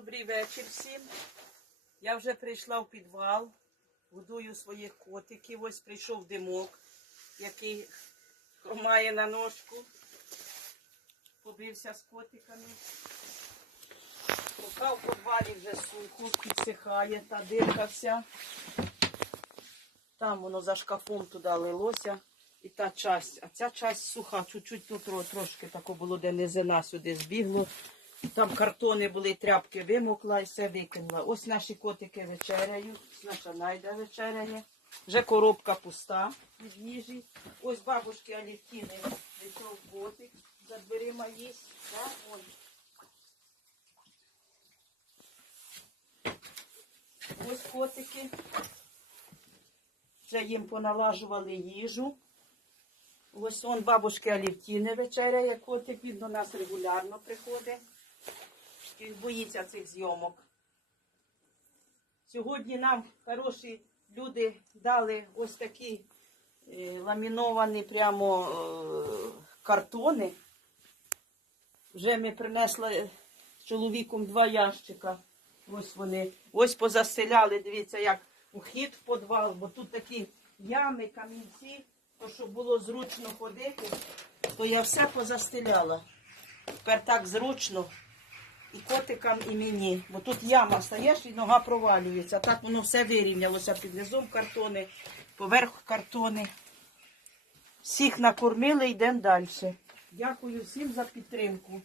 Добрий вечір всім. Я вже прийшла в підвал, годую своїх котиків. Ось прийшов димок, який хромає на ножку. Побився з котиками. Рука в підвалі вже сухо, підсихає та дирка вся. Там воно за шкафом туди лилося. І та часть, а ця часть суха, чуть-чуть тут трошки тако було, де низина сюди збігло. Там картони були, тряпки вимокла і все викинула. Ось наші котики вечеряють, наша найда вечеряє. Вже коробка пуста від їжі. Ось бабушки Алівтіни вийшов котик за дверима їсть. Да? Ось. Ось котики. Вже їм поналажували їжу. Ось он бабушки Алівтіни вечеряє котик, він до нас регулярно приходить. Боїться цих зйомок. Сьогодні нам хороші люди дали ось такі е, ламіновані прямо е, картони. Вже ми принесли з чоловіком два ящика. Ось вони. Ось позастеляли, дивіться, як ухід в підвал, бо тут такі ями, камінці, то щоб було зручно ходити, то я все позастеляла. Тепер так зручно і котикам, і мені. Бо тут яма стаєш і нога провалюється. Так воно все вирівнялося під низом картони, поверх картони. Всіх накормили, йдемо далі. Дякую всім за підтримку.